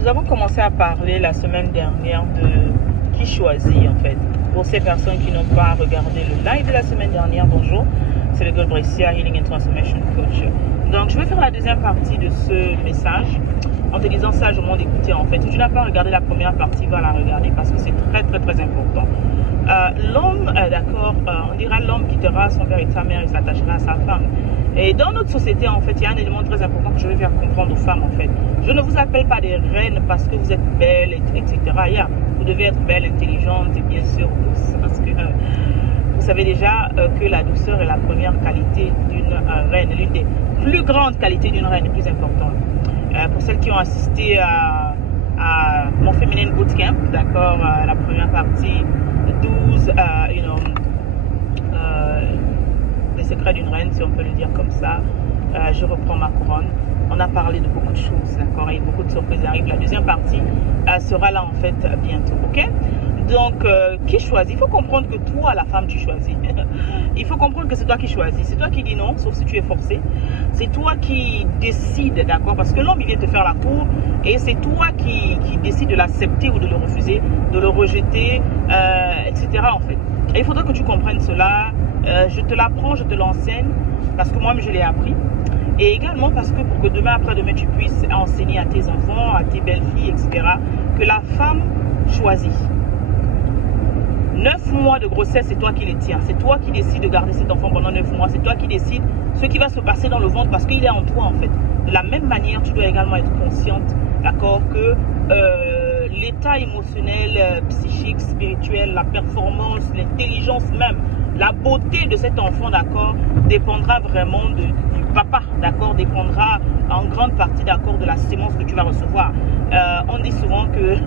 nous avons commencé à parler la semaine dernière de qui choisit en fait. Pour ces personnes qui n'ont pas regardé le live de la semaine dernière, bonjour, c'est le Brescia Healing and Transformation Coach. Donc je vais faire la deuxième partie de ce message en te disant sagement d'écouter en fait. Si tu n'as pas regardé la première partie, va la regarder parce que c'est très important. L'homme, d'accord, on dira l'homme quittera son père et sa mère et s'attachera à sa femme. Et dans notre société, en fait, il y a un élément très important que je vais faire comprendre aux femmes, en fait. Je ne vous appelle pas des reines parce que vous êtes belles, etc. Vous devez être belle, intelligente et bien sûr douce. Parce que vous savez déjà que la douceur est la première qualité d'une reine, l'une des plus grandes qualités d'une reine, les plus importantes. Pour celles qui ont assisté à mon Feminine Bootcamp, d'accord, la première partie, 12, les secrets d'une reine, si on peut le dire comme ça. Je reprends ma couronne. On a parlé de beaucoup de choses, d'accord, et beaucoup de surprises arrivent. La deuxième partie sera là en fait bientôt, ok? Donc, qui choisit? Il faut comprendre que toi, la femme, tu choisis. Il faut comprendre que c'est toi qui choisis. C'est toi qui dis non, sauf si tu es forcé. C'est toi qui décides, d'accord? Parce que l'homme, il vient te faire la cour et c'est toi qui décides de l'accepter ou de le refuser, de le rejeter, etc. en fait. Et il faudrait que tu comprennes cela. Je te l'apprends, je te l'enseigne parce que moi-même, je l'ai appris. Et également parce que pour que demain, après-demain, tu puisses enseigner à tes enfants, à tes belles-filles, etc. que la femme choisit. 9 mois de grossesse, c'est toi qui les tiens. C'est toi qui décides de garder cet enfant pendant 9 mois. C'est toi qui décides ce qui va se passer dans le ventre parce qu'il est en toi en fait. De la même manière, tu dois également être consciente, d'accord, que l'état émotionnel, psychique, spirituel, la performance, l'intelligence même, la beauté de cet enfant, d'accord, dépendra vraiment du papa, d'accord, dépendra en grande partie, d'accord, de la sémence que tu vas recevoir. On dit souvent que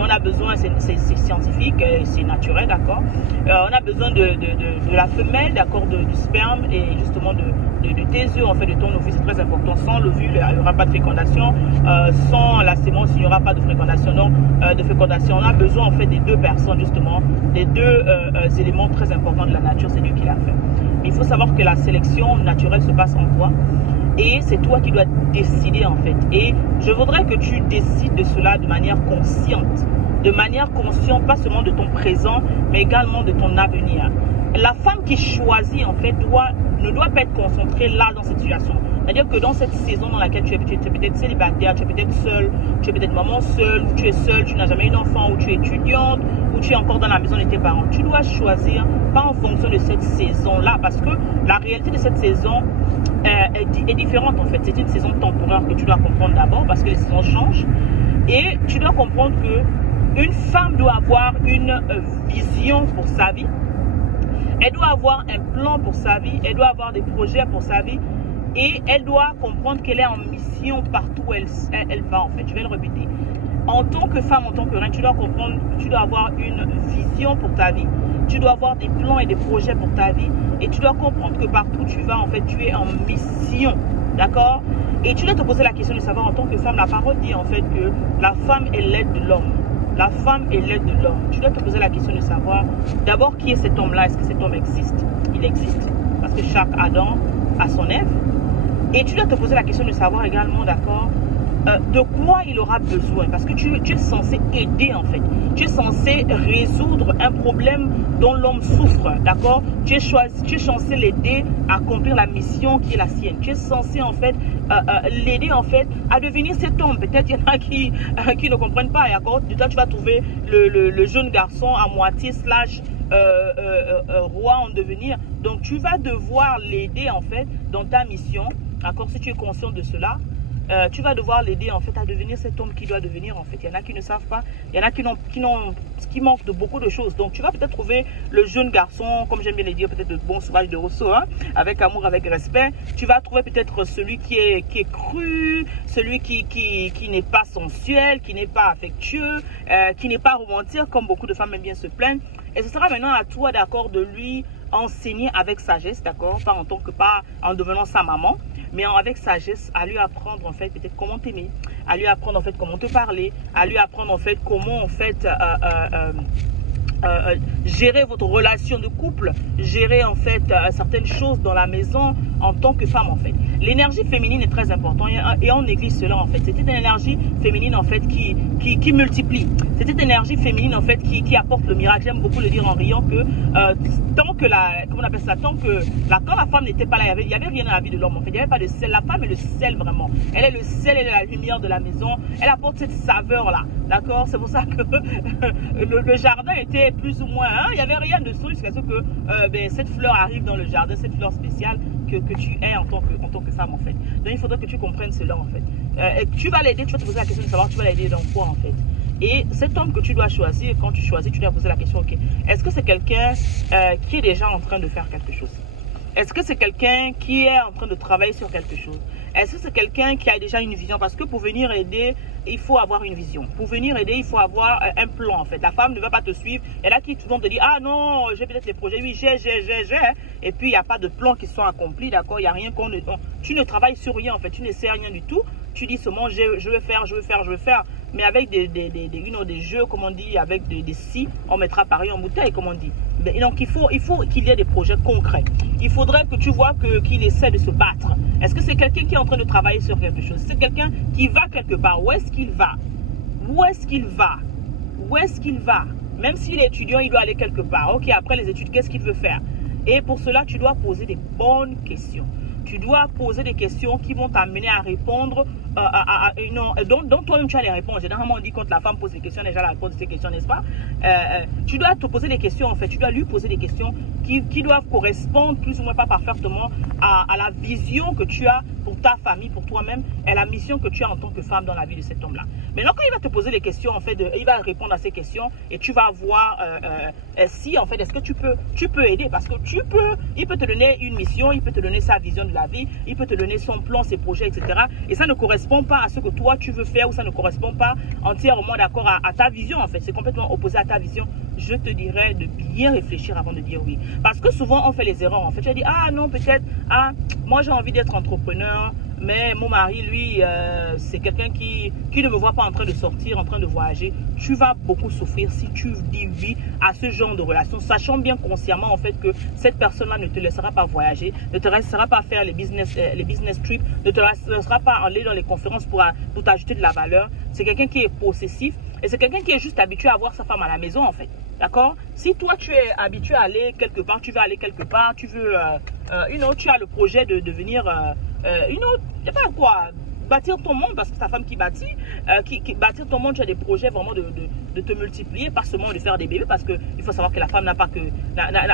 on a besoin, c'est scientifique, c'est naturel, d'accord. On a besoin de la femelle, d'accord, du sperme et justement de tes œufs, en fait, de ton ovule, c'est très important. Sans l'ovule, il n'y aura pas de fécondation. Sans la sémence, il n'y aura pas de fécondation. Donc, de fécondation, on a besoin, en fait, des deux personnes, justement, des deux éléments très importants de la nature, c'est Dieu qui l'a fait. Mais il faut savoir que la sélection naturelle se passe en toi. Et c'est toi qui dois décider en fait. Et je voudrais que tu décides de cela de manière consciente. De manière consciente, pas seulement de ton présent, mais également de ton avenir. La femme qui choisit en fait ne doit pas être concentrée là dans cette situation. C'est-à-dire que dans cette saison dans laquelle tu es peut-être célibataire, tu es peut-être seule, tu es peut-être maman seule, ou tu es seule, tu n'as jamais eu d'enfant, ou tu es étudiante, ou tu es encore dans la maison de tes parents. Tu dois choisir pas en fonction de cette saison-là, parce que la réalité de cette saison est différente en fait. C'est une saison temporaire que tu dois comprendre d'abord, parce que les saisons changent. Et tu dois comprendre que une femme doit avoir une vision pour sa vie. Elle doit avoir un plan pour sa vie, elle doit avoir des projets pour sa vie et elle doit comprendre qu'elle est en mission partout où elle va en fait. Je vais le répéter. En tant que femme, en tant que reine, tu dois comprendre que tu dois avoir une vision pour ta vie. Tu dois avoir des plans et des projets pour ta vie et tu dois comprendre que partout où tu vas en fait, tu es en mission. D'accord? Et tu dois te poser la question de savoir en tant que femme, la parole dit en fait que la femme est l'aide de l'homme. La femme est l'aide de l'homme. Tu dois te poser la question de savoir d'abord qui est cet homme-là. Est-ce que cet homme existe? Il existe. Parce que chaque Adam a son Ève. Et tu dois te poser la question de savoir également, d'accord, de quoi il aura besoin. Parce que tu es censé aider en fait. Tu es censé résoudre un problème dont l'homme souffre. D'accord? Tu es censé l'aider à accomplir la mission qui est la sienne. Tu es censé en fait l'aider en fait à devenir cet homme. Peut-être il y en a qui ne comprennent pas. Et encore, du temps tu vas trouver le jeune garçon à moitié roi en devenir. Donc tu vas devoir l'aider en fait dans ta mission. D'accord? Si tu es conscient de cela, tu vas devoir l'aider en fait à devenir cet homme qui doit devenir en fait. Il y en a qui ne savent pas, il y en a qui manquent de beaucoup de choses. Donc tu vas peut-être trouver le jeune garçon, comme j'aime bien le dire, peut-être le bon sauvage de Rousseau, hein, avec amour, avec respect. Tu vas trouver peut-être celui qui est cru, celui qui n'est pas sensuel, qui n'est pas affectueux, qui n'est pas romantique, comme beaucoup de femmes aiment bien se plaindre. Et ce sera maintenant à toi, d'accord, de lui enseigner avec sagesse, d'accord, pas en devenant sa maman, mais avec sagesse, à lui apprendre en fait peut-être comment t'aimer, à lui apprendre en fait comment te parler, à lui apprendre en fait comment en fait gérer votre relation de couple, gérer en fait certaines choses dans la maison, en tant que femme en fait. L'énergie féminine est très importante et on néglige cela en fait. C'est une énergie féminine en fait qui multiplie. C'est une énergie féminine en fait qui apporte le miracle. J'aime beaucoup le dire en riant que tant que comment on appelle ça, quand la femme n'était pas là, il y avait rien dans la vie de l'homme en fait. Il n'y avait pas de sel. La femme est le sel vraiment. Elle est le sel, elle est la lumière de la maison. Elle apporte cette saveur là. D'accord? C'est pour ça que le jardin était plus ou moins, hein, il n'y avait rien dessous jusqu'à ce que cette fleur arrive dans le jardin, cette fleur spéciale que tu es en tant que femme en fait. Donc il faudrait que tu comprennes cela en fait. Tu vas l'aider, tu vas te poser la question de savoir tu vas l'aider dans quoi en fait. Et cet homme que tu dois choisir, quand tu choisis, tu dois poser la question, ok, est-ce que c'est quelqu'un qui est déjà en train de faire quelque chose? Est-ce que c'est quelqu'un qui est en train de travailler sur quelque chose? Est-ce que c'est quelqu'un qui a déjà une vision? Parce que pour venir aider, il faut avoir une vision. Pour venir aider, il faut avoir un plan en fait. La femme ne va pas te suivre. Elle a qui tout le monde te dit, ah non, j'ai peut-être les projets, oui, j'ai. Et puis il n'y a pas de plans qui sont accomplis, d'accord? Il n'y a rien tu ne travailles sur rien en fait. Tu ne sais rien du tout. Tu dis seulement, je veux faire. Mais avec des jeux, comme on dit, avec des si, on mettra Paris en bouteille, comme on dit. Donc il faut qu'il y ait des projets concrets. Il faudrait que tu vois qu'il essaie de se battre. Est-ce que c'est quelqu'un qui est en train de travailler sur quelque chose? C'est quelqu'un qui va quelque part. Où est-ce qu'il va? Où est-ce qu'il va? Où est-ce qu'il va? Même s'il est étudiant, il doit aller quelque part. Ok, après les études, qu'est-ce qu'il veut faire? Et pour cela, tu dois poser des bonnes questions. Tu dois poser des questions qui vont t'amener à répondre dont toi-même tu as les réponses. Généralement, on dit quand la femme pose des questions, déjà la réponse de ces questions, n'est-ce pas? Tu dois te poser des questions en fait. Tu dois lui poser des questions qui doivent correspondre plus ou moins pas parfaitement à la vision que tu as pour ta famille, pour toi-même, et la mission que tu as en tant que femme dans la vie de cet homme-là. Maintenant, quand il va te poser des questions, en fait, il va répondre à ces questions et tu vas voir si, en fait, est-ce que tu peux aider? Parce que il peut te donner une mission, il peut te donner sa vision de la vie, il peut te donner son plan, ses projets, etc. Et ça ne correspond pas à ce que toi, tu veux faire ou ça ne correspond pas entièrement d'accord à ta vision, en fait. C'est complètement opposé à ta vision. Je te dirais de bien réfléchir avant de dire oui. Parce que souvent, on fait les erreurs, en fait. Tu vas dire, ah non, peut-être, moi, j'ai envie d'être entrepreneur, mais mon mari, lui, c'est quelqu'un qui ne me voit pas en train de sortir, en train de voyager. Tu vas beaucoup souffrir si tu dis oui à ce genre de relation, sachant bien consciemment en fait que cette personne-là ne te laissera pas voyager, ne te laissera pas faire les business trips, ne te laissera pas aller dans les conférences pour t'ajouter de la valeur. C'est quelqu'un qui est possessif et c'est quelqu'un qui est juste habitué à voir sa femme à la maison en fait. D'accord? Si toi tu es habitué à aller quelque part, tu veux aller quelque part, tu veux tu as le projet de devenir je sais pas quoi, bâtir ton monde, parce que c'est ta femme qui bâtit, bâtir ton monde, tu as des projets vraiment de te multiplier, pas seulement de faire des bébés, parce qu'il faut savoir que la femme n'a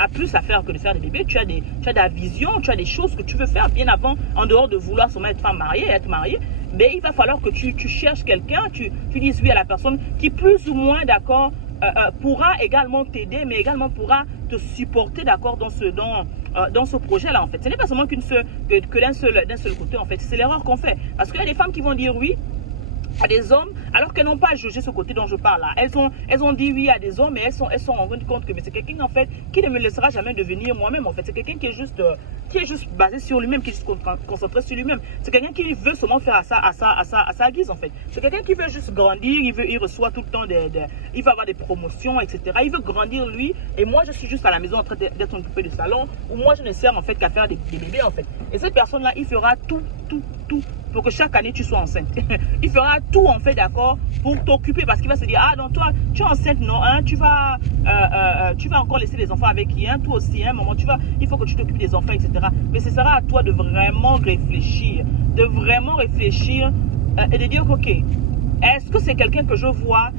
plus à faire que de faire des bébés. Tu as de la vision, tu as des choses que tu veux faire bien avant, en dehors de vouloir seulement être femme mariée, être mariée. Mais il va falloir que tu cherches quelqu'un, tu dises oui à la personne qui plus ou moins d'accord pourra également t'aider, mais également pourra te supporter d'accord dans ce projet-là en fait. Ce n'est pas seulement que d'un seul côté en fait. C'est l'erreur qu'on fait. Parce qu'il y a des femmes qui vont dire oui à des hommes alors qu'elles n'ont pas jugé ce côté dont je parle là. Elles ont dit oui à des hommes et elles sont rendues compte que c'est quelqu'un en fait qui ne me laissera jamais devenir moi-même en fait. C'est quelqu'un qui est juste basé sur lui-même, qui est juste concentré sur lui-même. C'est quelqu'un qui veut seulement faire à sa guise en fait. C'est quelqu'un qui veut juste grandir, il reçoit tout le temps il va avoir des promotions, etc. Il veut grandir lui et moi je suis juste à la maison en train d'être une poupée de salon où moi je ne sers en fait qu'à faire des bébés en fait. Et cette personne-là, il fera tout pour que chaque année tu sois enceinte. Il fera tout en fait, d'accord, pour t'occuper parce qu'il va se dire, ah non, toi tu es enceinte, non, hein, tu vas encore laisser les enfants avec qui, hein, toi aussi, hein, maman, il faut que tu t'occupes des enfants, etc. Mais ce sera à toi de vraiment réfléchir, et de dire, ok, est-ce que c'est quelqu'un que je vois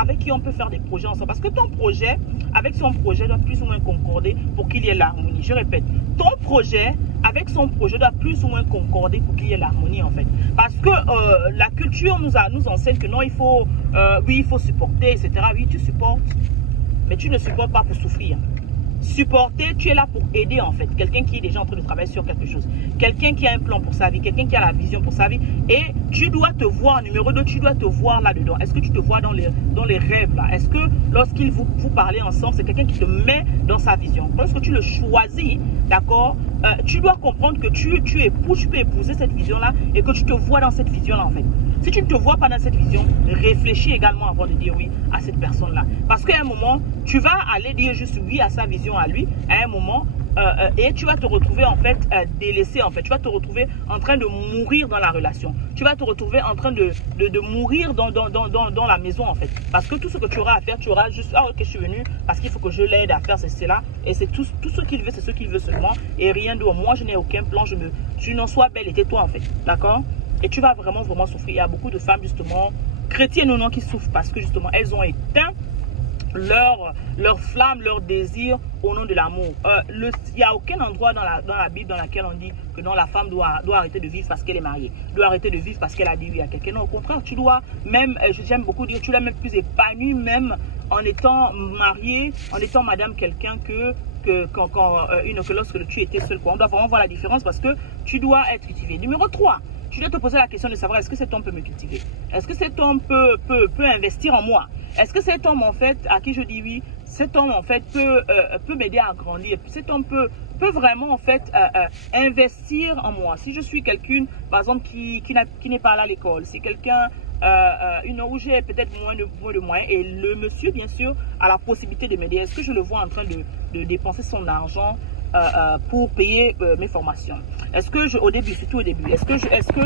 avec qui on peut faire des projets ensemble? Parce que ton projet, avec son projet, doit plus ou moins concorder pour qu'il y ait l'harmonie. Je répète, ton projet avec son projet doit plus ou moins concorder pour qu'il y ait l'harmonie en fait. Parce que la culture nous enseigne que non, il faut supporter, etc. Oui, tu supportes, mais tu ne supportes pas pour souffrir. Supporter, tu es là pour aider en fait. Quelqu'un qui est déjà en train de travailler sur quelque chose. Quelqu'un qui a un plan pour sa vie. Quelqu'un qui a la vision pour sa vie. Et tu dois te voir, numéro 2, tu dois te voir là-dedans. Est-ce que tu te vois dans les rêves là? Est-ce que lorsqu'il vous parlez ensemble, c'est quelqu'un qui te met dans sa vision? Lorsque tu le choisis, d'accord, tu dois comprendre que tu peux épouser cette vision-là et que tu te vois dans cette vision-là en fait. Si tu ne te vois pas dans cette vision, réfléchis également avant de dire oui à cette personne-là. Parce qu'à un moment, tu vas aller dire juste oui à sa vision à lui. À un moment, et tu vas te retrouver en fait délaissé en fait. Tu vas te retrouver en train de mourir dans la relation. Tu vas te retrouver en train de mourir dans la maison en fait. Parce que tout ce que tu auras à faire, tu auras juste, ah ok, je suis venu parce qu'il faut que je l'aide à faire cela. Et c'est tout ce qu'il veut, c'est ce qu'il veut seulement. Et rien d'autre. Moi, je n'ai aucun plan. Tu n'en sois belle et tais-toi en fait. D'accord? Et tu vas vraiment souffrir. Il y a beaucoup de femmes justement, chrétiennes ou non, qui souffrent parce que justement, elles ont éteint leur flamme, leur désir au nom de l'amour. Il n'y a aucun endroit dans la Bible dans laquelle on dit que non, la femme doit arrêter de vivre parce qu'elle est mariée, doit arrêter de vivre parce qu'elle a dit oui à quelqu'un. Non, au contraire, tu dois même, j'aime beaucoup dire, tu dois même plus épanouie même en étant mariée, en étant madame quelqu'un que lorsque tu étais seule. On doit vraiment voir la différence parce que tu dois être cultivé. Numéro 3, tu dois te poser la question de savoir est-ce que cet homme peut me cultiver? Est-ce que cet homme peut investir en moi? Est-ce que cet homme en fait, à qui je dis oui, cet homme en fait peut m'aider à grandir? Cet homme peut vraiment en fait investir en moi. Si je suis quelqu'un par exemple qui n'est pas là à l'école, si quelqu'un où j'ai peut-être moins de moyens et le monsieur bien sûr a la possibilité de m'aider, est-ce que je le vois en train de dépenser son argent pour payer mes formations? Est-ce que au début, surtout au début, est-ce que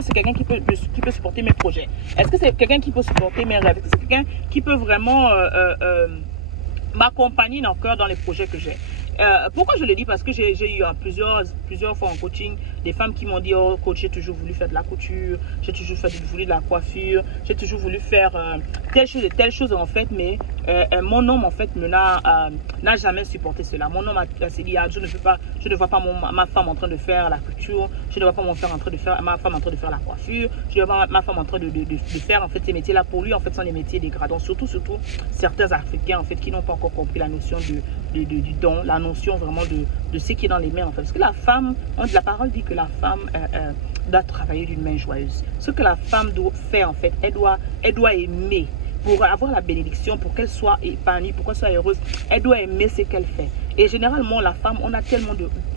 c'est quelqu'un qui peut supporter mes projets? Est-ce que c'est quelqu'un qui peut supporter mes rêves? Est-ce que c'est quelqu'un qui peut vraiment m'accompagner encore dans les projets que j'ai? Pourquoi je le dis? Parce que j'ai eu plusieurs fois en coaching des femmes qui m'ont dit oh coach, j'ai toujours voulu faire de la couture, j'ai toujours voulu de la coiffure, j'ai toujours voulu faire telle chose et telle chose en fait, mais mon homme en fait n'a jamais supporté cela. Mon homme s'est dit ah, je ne vois pas ma femme en train de faire la couture, je ne vois pas ma femme en train de faire la coiffure, je ne vois pas ma femme en train de faire en fait ces métiers là. Pour lui en fait sont des métiers dégradants, surtout certains Africains en fait qui n'ont pas encore compris la notion du don, la notion vraiment de ce qui est dans les mains en fait. Parce que la femme, la parole dit que la femme doit travailler d'une main joyeuse. Ce que la femme doit faire en fait, elle doit aimer. Pour avoir la bénédiction, pour qu'elle soit épanouie, pour qu'elle soit heureuse, elle doit aimer ce qu'elle fait. Et généralement, la femme,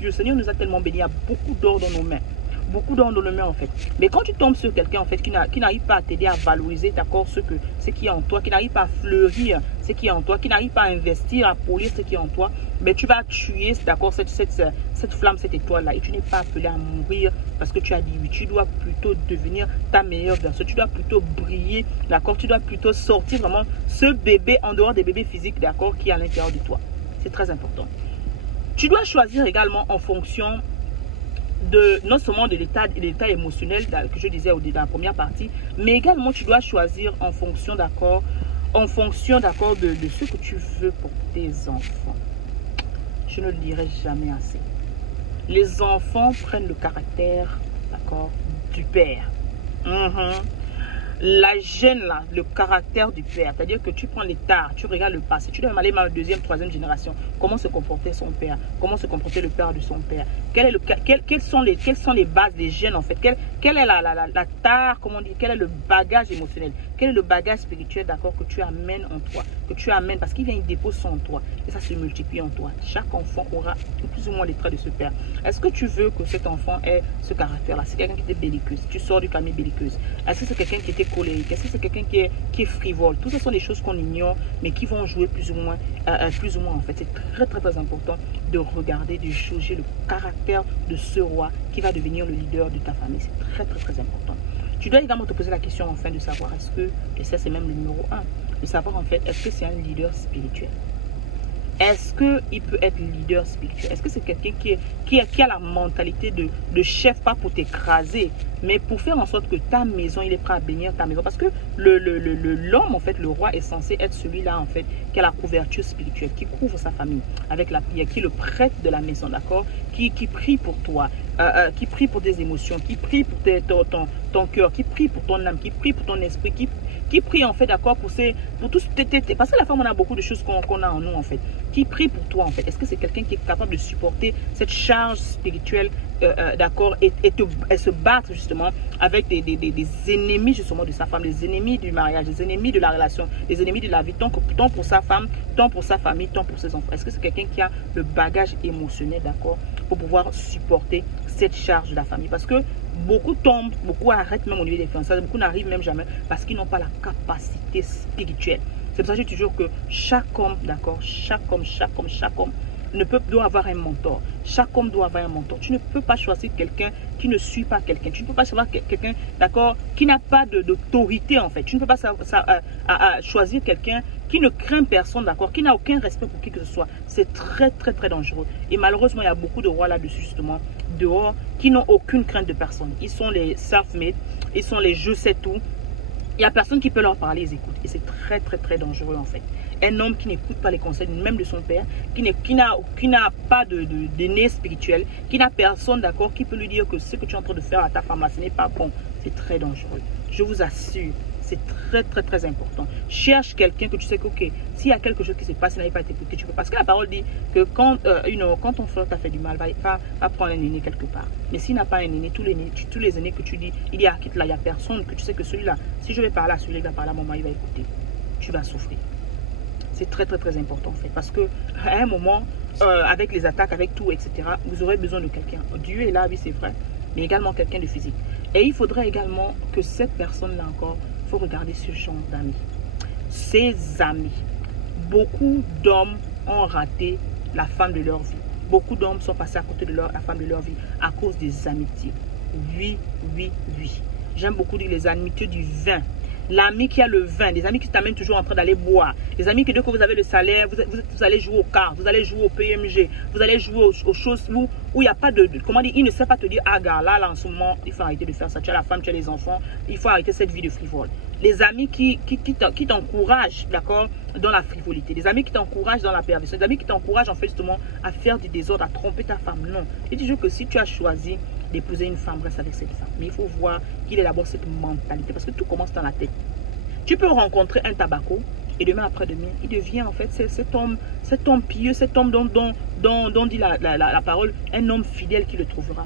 le Seigneur nous a tellement béni, il y a beaucoup d'or dans nos mains. Beaucoup d'or dans nos mains en fait. Mais quand tu tombes sur quelqu'un en fait qui n'arrive pas à t'aider à valoriser d'accord ce qui est en toi, qui n'arrive pas à fleurir ce qui est en toi, qui n'arrive pas à investir, à polir ce qui est en toi, mais tu vas tuer d'accord cette flamme, cette étoile là, et tu n'es pas appelé à mourir parce que tu as dit oui. Tu dois plutôt devenir ta meilleure version, tu dois plutôt briller, d'accord, tu dois plutôt sortir vraiment ce bébé en dehors des bébés physiques, d'accord, qui est à l'intérieur de toi. C'est très important. Tu dois choisir également en fonction non seulement de l'état émotionnel que je disais dans la première partie, mais également tu dois choisir en fonction d'accord de ce que tu veux pour tes enfants. Je ne le dirai jamais assez. Les enfants prennent le caractère d'accord du père. La gêne là, le caractère du père, c'est-à-dire que tu prends l'état, tu regardes le passé, tu dois aller dans la deuxième, troisième génération. Comment se comportait son père? Comment se comportait le père de son père? Quelles sont les bases des gènes en fait? Quelle est la tare, comment on dit? Quel est le bagage émotionnel? Quel est le bagage spirituel d'accord que tu amènes en toi? Que tu amènes parce qu'il vient, il dépose ça en toi et ça se multiplie en toi. Chaque enfant aura plus ou moins les traits de ce père. Est-ce que tu veux que cet enfant ait ce caractère-là? C'est quelqu'un qui était belliqueuse, tu sors du famille belliqueuse. Est-ce que c'est quelqu'un qui était colérique? Est-ce que c'est quelqu'un qui est frivole? Tout ce sont des choses qu'on ignore, mais qui vont jouer plus ou moins en fait. C'est très très très important de regarder, de juger le caractère de ce roi qui va devenir le leader de ta famille. C'est très très très important. Tu dois également te poser la question enfin de savoir est-ce que, et ça c'est même le numéro 1, de savoir en fait est-ce que c'est un leader spirituel? Est-ce qu'il peut être leader spirituel? Est-ce que c'est quelqu'un qui a la mentalité de chef, pas pour t'écraser, mais pour faire en sorte que ta maison, il est prêt à bénir ta maison? Parce que l'homme, en fait, le roi est censé être celui-là, en fait, qui a la couverture spirituelle, qui couvre sa famille avec la prière, qui est le prêtre de la maison, d'accord? Qui prie pour toi, qui prie pour tes émotions, qui prie pour ton cœur, qui prie pour ton âme, qui prie pour ton esprit, qui prie en fait d'accord pour tous parce que la femme on a beaucoup de choses qu'on a en nous en fait, qui prie pour toi en fait. Est-ce que c'est quelqu'un qui est capable de supporter cette charge spirituelle d'accord et se battre justement avec des ennemis justement de sa femme, des ennemis du mariage, des ennemis de la relation, des ennemis de la vie, tant pour sa femme, tant pour sa famille, tant pour ses enfants? Est-ce que c'est quelqu'un qui a le bagage émotionnel d'accord pour pouvoir supporter cette charge de la famille? Parce que beaucoup tombent, beaucoup arrêtent même au niveau des fiançailles, beaucoup n'arrivent même jamais parce qu'ils n'ont pas la capacité spirituelle. C'est pour ça que je dis toujours que chaque homme, d'accord, chaque homme doit avoir un mentor. Chaque homme doit avoir un mentor. Tu ne peux pas choisir quelqu'un qui ne suit pas quelqu'un. Tu ne peux pas choisir quelqu'un, d'accord, qui n'a pas d'autorité en fait. Tu ne peux pas choisir quelqu'un qui ne craint personne, d'accord, qui n'a aucun respect pour qui que ce soit. C'est très, très, très dangereux. Et malheureusement, il y a beaucoup de rois là-dessus, justement, dehors, qui n'ont aucune crainte de personne. Ils sont les self-made, ils sont les je sais tout. Il n'y a personne qui peut leur parler, ils écoutent. Et c'est très, très, très dangereux, en fait. Un homme qui n'écoute pas les conseils, même de son père, qui n'a pas d'aîné spirituel, qui n'a personne, d'accord, qui peut lui dire que ce que tu es en train de faire à ta femme, ce n'est pas bon. C'est très dangereux. Je vous assure, c'est très, très, très important. Cherche quelqu'un que tu sais que, ok, s'il y a quelque chose qui se passe, il n'arrive pas à t'écouter, tu peux. Parce que la parole dit que quand ton frère t'a fait du mal, va prendre un aîné quelque part. Mais s'il n'a pas un aîné, tous les aînés que tu dis, il y a là, il n'y a personne, que tu sais que celui-là, si je vais parler à celui-là, il va parler à maman, il va écouter. Tu vas souffrir. C'est très, très, très important, en fait. Parce que à un moment, avec les attaques, avec tout, etc., vous aurez besoin de quelqu'un. Dieu est là, oui, c'est vrai, mais également quelqu'un de physique. Et il faudrait également que cette personne-là encore, il faut regarder ce genre d'amis. Ses amis. Beaucoup d'hommes ont raté la femme de leur vie. Beaucoup d'hommes sont passés à côté de la femme de leur vie à cause des amitiés. Oui, oui, oui. J'aime beaucoup dire les amitiés du vin. L'ami qui a le vin, des amis qui t'amènent toujours en train d'aller boire, des amis qui dès que vous avez le salaire, vous allez jouer aux cartes, vous allez jouer au PMG, vous allez jouer aux choses où il n'y a pas comment dire, il ne sait pas te dire, ah gars, là en ce moment, il faut arrêter de faire ça, tu as la femme, tu as les enfants, il faut arrêter cette vie de frivole. Les amis qui t'encouragent, d'accord, dans la frivolité, des amis qui t'encouragent dans la perversion, des amis qui t'encouragent en fait justement à faire du désordre, à tromper ta femme, non. Je dis toujours que si tu as choisi d'épouser une femme, reste avec cette femme. Mais il faut voir qu'il est d'abord cette mentalité. Parce que tout commence dans la tête. Tu peux rencontrer un tabaco et demain après-demain, il devient en fait cet homme pieux, cet homme dont dit la parole, un homme fidèle qui le trouvera.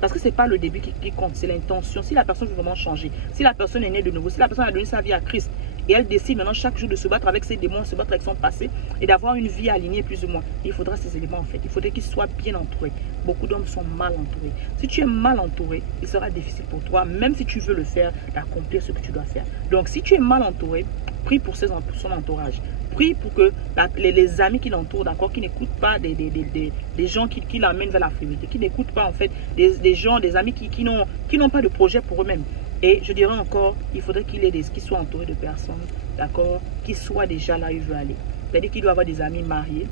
Parce que ce n'est pas le début qui compte, c'est l'intention. Si la personne veut vraiment changer, si la personne est née de nouveau, si la personne a donné sa vie à Christ, et elle décide maintenant chaque jour de se battre avec ses démons, se battre avec son passé et d'avoir une vie alignée plus ou moins. Il faudra ces éléments en fait. Il faudrait qu'ils soient bien entourés. Beaucoup d'hommes sont mal entourés. Si tu es mal entouré, il sera difficile pour toi, même si tu veux le faire, d'accomplir ce que tu dois faire. Donc si tu es mal entouré, prie pour son entourage. Prie pour que les amis qui l'entourent, d'accord, qui n'écoutent pas des gens qui l'amènent vers la frivolité, qui n'écoutent pas en fait des amis qui n'ont pas de projet pour eux-mêmes. Et je dirais encore, il faudrait qu'il soit entouré de personnes, d'accord, qui soient déjà là où il veut aller. C'est-à-dire qu'il doit avoir des amis mariés,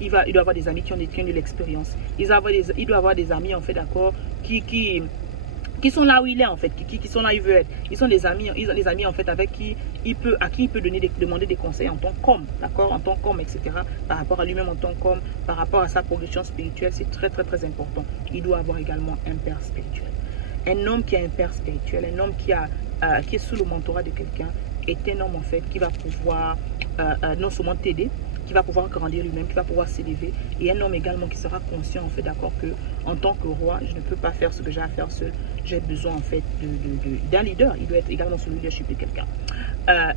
il doit avoir des amis qui ont de l'expérience. Il doit avoir des amis, en fait, d'accord, qui sont là où il est, en fait, qui sont là où il veut être. Ils ont des amis, en fait, à qui il peut demander des conseils en tant qu'homme, d'accord, en tant qu'homme, etc., par rapport à lui-même en tant qu'homme, par rapport à sa progression spirituelle. C'est très, très, très important. Il doit avoir également un père spirituel. Un homme qui a un père spirituel, un homme qui est sous le mentorat de quelqu'un, est un homme en fait qui va pouvoir non seulement t'aider, qui va pouvoir grandir lui-même, qui va pouvoir s'élever, et un homme également qui sera conscient en fait, d'accord, que en tant que roi, je ne peux pas faire ce que j'ai à faire seul. J'ai besoin en fait d'un leader. Il doit être également sous le leadership de quelqu'un.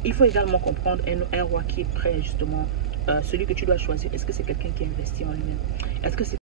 Il faut également comprendre un roi qui est prêt justement, celui que tu dois choisir. Est-ce que c'est quelqu'un qui investit en lui-même? Est-ce que c'est